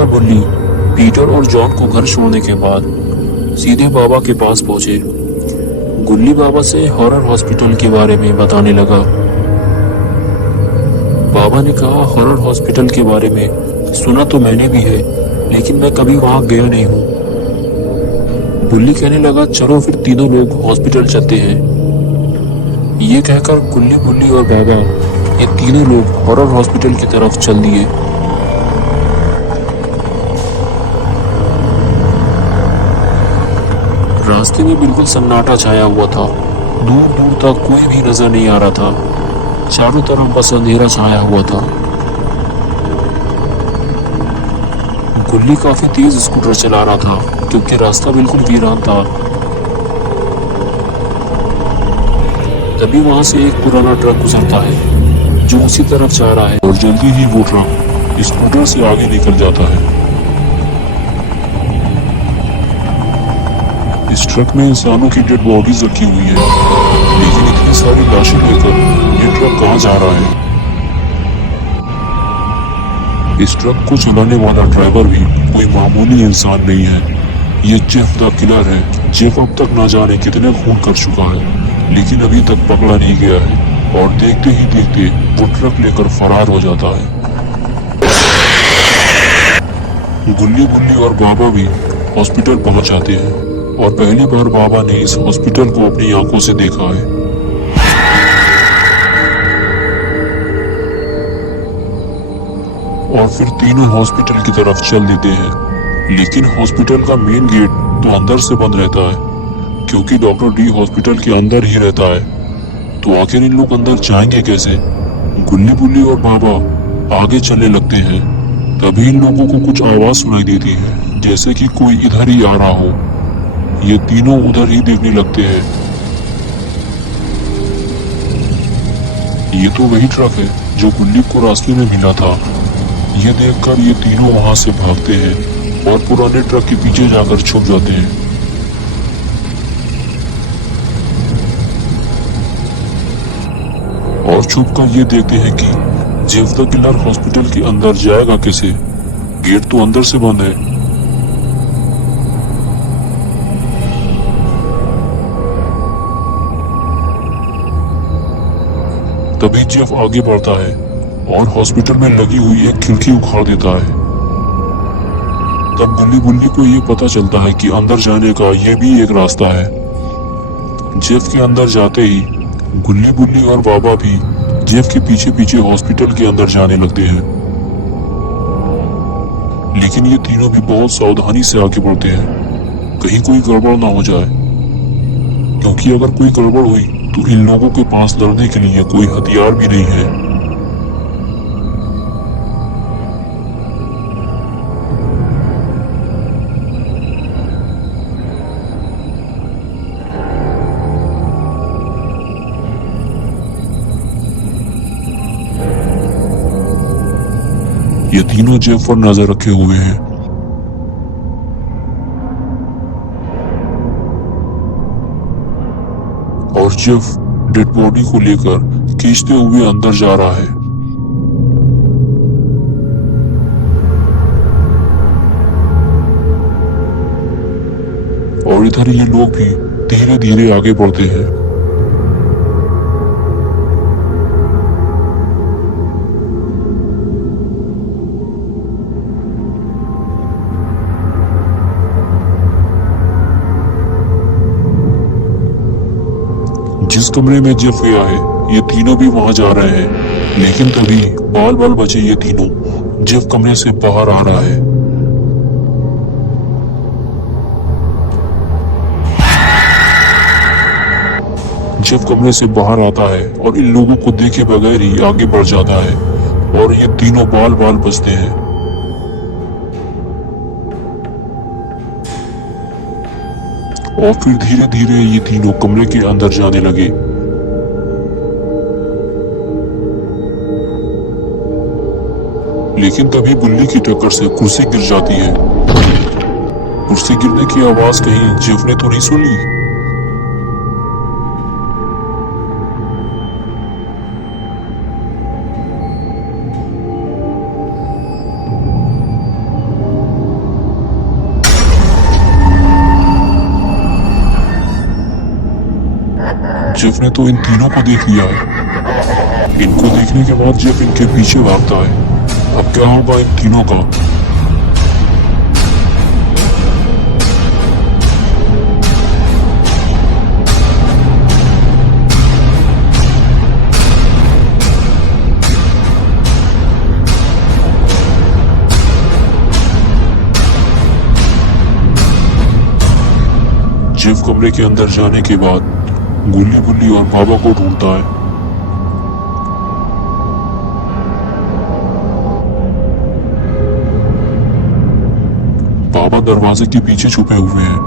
और बुल्ली पीटर और जॉन को घर छोड़ने के बाद सीधे बाबा के पास पहुंचे। गुल्ली बाबा से हॉरर हॉस्पिटल के बारे में बताने लगा। बाबा ने कहा, हॉरर हॉस्पिटल के बारे में सुना तो मैंने भी है, लेकिन मैं कभी वहां गया नहीं हूँ। गुल्ली कहने लगा, चलो फिर तीनों लोग हॉस्पिटल चलते हैं। ये कहकर गुल्ली, बुल्ली और बाबा ये तीनों लोग हॉरर हॉस्पिटल की तरफ चल दिए। रास्ते में बिल्कुल सन्नाटा छाया हुआ था। दूर दूर तक कोई भी नजर नहीं आ रहा था। चारों तरफ बस अंधेरा छाया हुआ था। गुल्ली काफी तेज स्कूटर चला रहा था क्योंकि रास्ता बिल्कुल वीरान था। तभी वहां से एक पुराना ट्रक गुजरता है जो उसी तरफ जा रहा है और जल्दी ही वो ट्रक स्कूटर से आगे निकल जाता है। इस ट्रक में इंसानों की डेड बॉडीज रखी हुई है, लेकिन इतनी सारी लाशें लेकर ये ट्रक कहाँ जा रहा है? इस ट्रक को चलाने वाला ड्राइवर भी कोई मामूली इंसान नहीं है। ये जेफ द किलर है। जेफ अब तक ना जाने कितने खून कर चुका है, लेकिन अभी तक पकड़ा नहीं गया है और देखते ही देखते वो ट्रक लेकर फरार हो जाता है। गुल्ली, बुल्ली और बाबा भी हॉस्पिटल पहुंच जाते हैं और पहली बार बाबा ने इस हॉस्पिटल को अपनी आंखों से देखा है। और फिर तीनों हॉस्पिटल की तरफ चल देते हैं, लेकिन हॉस्पिटल का मेन गेट तो अंदर से बंद रहता है क्योंकि डॉक्टर डी हॉस्पिटल के अंदर ही रहता है। तो आखिर इन लोग अंदर जाएंगे कैसे? गुल्ली, बुल्ली और बाबा आगे चलने लगते हैं। तभी इन लोगों को कुछ आवाज सुनाई देती है, जैसे कि कोई इधर ही आ रहा हो। ये तीनों उधर ही देखने लगते हैं। ये तो वही ट्रक है जो गुल्ली को रास्ते में मिला था। ये देखकर ये तीनों वहां से भागते हैं और पुराने ट्रक के पीछे जाकर छुप जाते हैं। और छुपकर ये देखते हैं कि जेफ द किलर हॉस्पिटल के अंदर जाएगा कैसे? गेट तो अंदर से बंद है। तभी जेफ आगे बढ़ता है और हॉस्पिटल में लगी हुई एक खिड़की उखाड़ देता है। तब गुल्ली, बुल्ली को ये पता चलता है कि अंदर जाने का ये भी एक रास्ता है। जेफ के अंदर जाते ही गुल्ली, बुल्ली और बाबा भी जेफ के पीछे पीछे हॉस्पिटल के अंदर जाने लगते हैं। लेकिन ये तीनों भी बहुत सावधानी से आगे बढ़ते हैं, कहीं कोई गड़बड़ ना हो जाए, क्योंकि अगर कोई गड़बड़ हुई तो इन लोगों के पास लड़ने के लिए कोई हथियार भी नहीं है। ये तीनों जेफ पर नजर रखे हुए हैं। और जेफ डेड बॉडी को लेकर खींचते हुए अंदर जा रहा है। और इधर ये लोग भी धीरे धीरे आगे बढ़ते हैं। जिस कमरे में जेफ गया है ये तीनों भी वहां जा रहे हैं, लेकिन तभी बाल बाल बचे ये तीनों जेफ कमरे से बाहर आ रहा है। जेफ कमरे से बाहर आता है और इन लोगों को देखे बगैर ही आगे बढ़ जाता है और ये तीनों बाल बाल बचते हैं। और फिर धीरे धीरे ये तीनों कमरे के अंदर जाने लगे। लेकिन तभी बुल्ली की टक्कर से कुर्सी गिर जाती है। कुर्सी गिरने की आवाज कहीं जेफ ने तो नहीं सुनी। जेफ ने तो इन तीनों को देख लिया है। इनको देखने के बाद जेफ इनके पीछे भागता है। अब क्या होगा इन तीनों का? जेफ कमरे के अंदर जाने के बाद गुल्ली बुल्ली और बाबा को ढूंढता है। बाबा दरवाजे के पीछे छुपे हुए हैं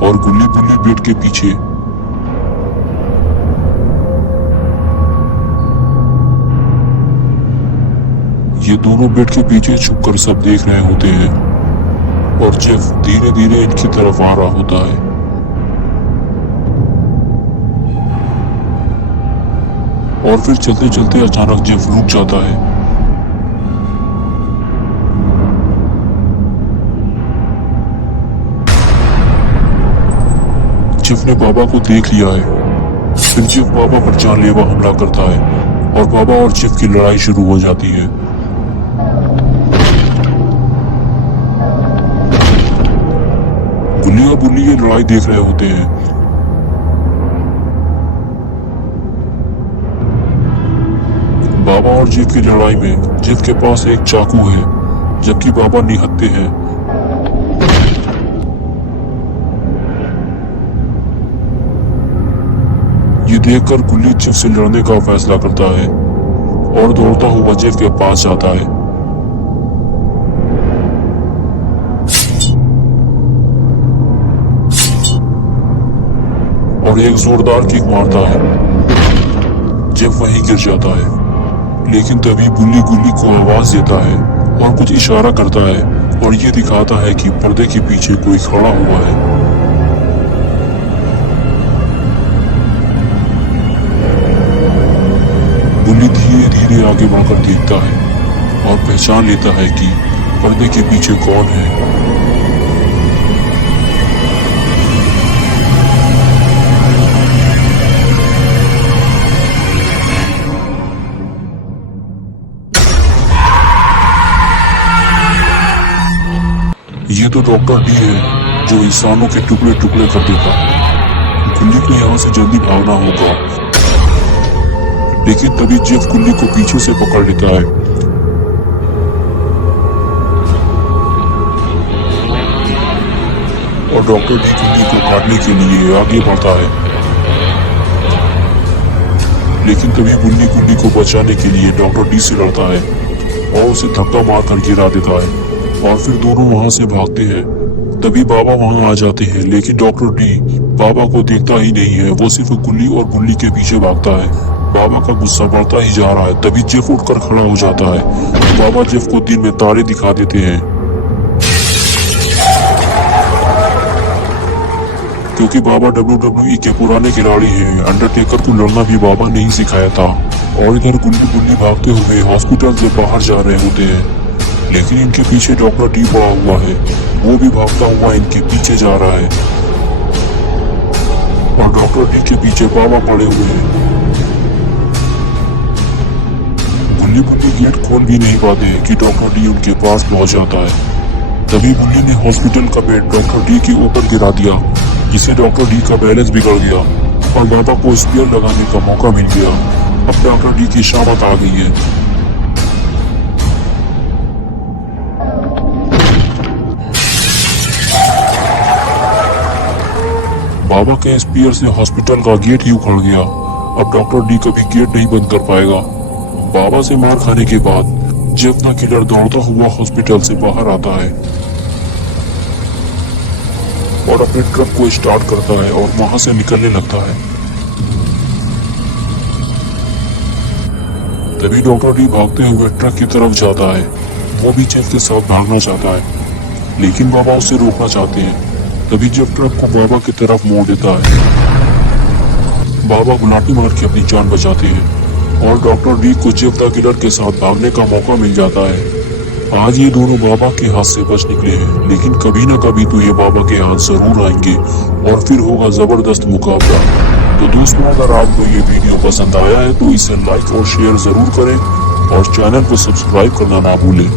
और गुल्ली बुल्ली बेड के पीछे। ये दोनों बेड के पीछे छुपकर सब देख रहे होते हैं और जेफ धीरे धीरे इनकी तरफ आ रहा होता है। और फिर चलते चलते अचानक जेफ रुक जाता है। जेफ ने बाबा को देख लिया है। फिर जेफ बाबा पर जानलेवा हमला करता है और बाबा और जेफ की लड़ाई शुरू हो जाती है। गुल्ली और बुल्ली ये लड़ाई देख रहे होते हैं। बाबा और जेफ की लड़ाई में जेफ के पास एक चाकू है जबकि बाबा निहत्थे हैं। ये देखकर गुल्ली जेफ से लड़ने का फैसला करता है और दौड़ता हुआ जेफ के पास जाता है। और एक जोरदार किक मारता है। जेफ वहीं गिर जाता है, लेकिन तभी बुल्ली गुल्ली को आवाज देता है और कुछ इशारा करता है और ये दिखाता है कि पर्दे के पीछे कोई खड़ा हुआ है। बुल्ली धीरे धीरे आगे बढ़कर देखता है और पहचान लेता है कि पर्दे के पीछे कौन है। ये तो डॉक्टर डी है जो इंसानों के टुकड़े टुकड़े कर देता है। गुल्ली को यहाँ से जल्दी भागना होगा, लेकिन तभी जेफ गुल्ली को पीछे से पकड़ लेता है। और डॉक्टर डी गुल्ली को काटने के लिए आगे बढ़ता है, लेकिन तभी गुल्ली गुल्ली को बचाने के लिए डॉक्टर डी से लड़ता है और उसे धक्का मारकर गिरा देता है। और फिर दोनों वहां से भागते हैं। तभी बाबा वहां आ जाते हैं, लेकिन डॉक्टर डी बाबा को देखता ही नहीं है। वो सिर्फ गुल्ली और बुल्ली के पीछे भागता है। बाबा का गुस्सा बढ़ता ही जा रहा है। तभी जेफ उठकर खड़ा हो जाता है। बाबा जेफ को दिन में तारे दिखा देते हैं, क्योंकि बाबा WWE के पुराने खिलाड़ी हैं। अंडरटेकर को लड़ना भी बाबा ने ही सिखाया था। और इधर गुल्ली बुल्ली भागते हुए हॉस्पिटल से बाहर जा रहे होते हैं, लेकिन इनके पीछे डॉक्टर डी पड़ा हुआ है। वो भी भागता हुआ इनके पीछे जा रहा है और डॉक्टर डी के पीछे बाबा पड़े हुए हैं। गुल्ली बुल्ली गेट खोल भी नहीं पाते कि डॉक्टर डी उनके पास पहुंच जाता है। तभी बुल्ली ने हॉस्पिटल का बेड डॉक्टर डी के ऊपर गिरा दिया, जिससे डॉक्टर डी का बैलेंस बिगड़ गया और बाबा को स्पीयर लगाने का मौका मिल गया। अब डॉक्टर डी की शामत आ गई है। बाबा के स्पीयर से हॉस्पिटल का गेट ही उखड़ गया। अब डॉक्टर डी कभी गेट नहीं बंद कर पाएगा। बाबा से मार खाने के बाद जेफ द किलर दौड़ता हुआ हॉस्पिटल से बाहर आता है और अपने ट्रक को स्टार्ट करता है और वहां से निकलने लगता है। तभी डॉक्टर डी भागते हुए ट्रक की तरफ जाता है। वो भी जेफ के साथ भागना चाहता है, लेकिन बाबा उसे रोकना चाहते हैं। तभी जेफ ट्रक को बाबा की तरफ मोड़ देता है। बाबा गुलाटी मार के अपनी जान बचाते हैं और डॉक्टर डी को जेफ द किलर के साथ भागने का मौका मिल जाता है। आज ये दोनों बाबा के हाथ से बच निकले हैं, लेकिन कभी ना कभी तो ये बाबा के हाथ जरूर आएंगे और फिर होगा जबरदस्त मुकाबला। तो दोस्तों, अगर आपको ये वीडियो पसंद आया है तो इसे लाइक और शेयर जरूर करें और चैनल को सब्सक्राइब करना ना भूलें।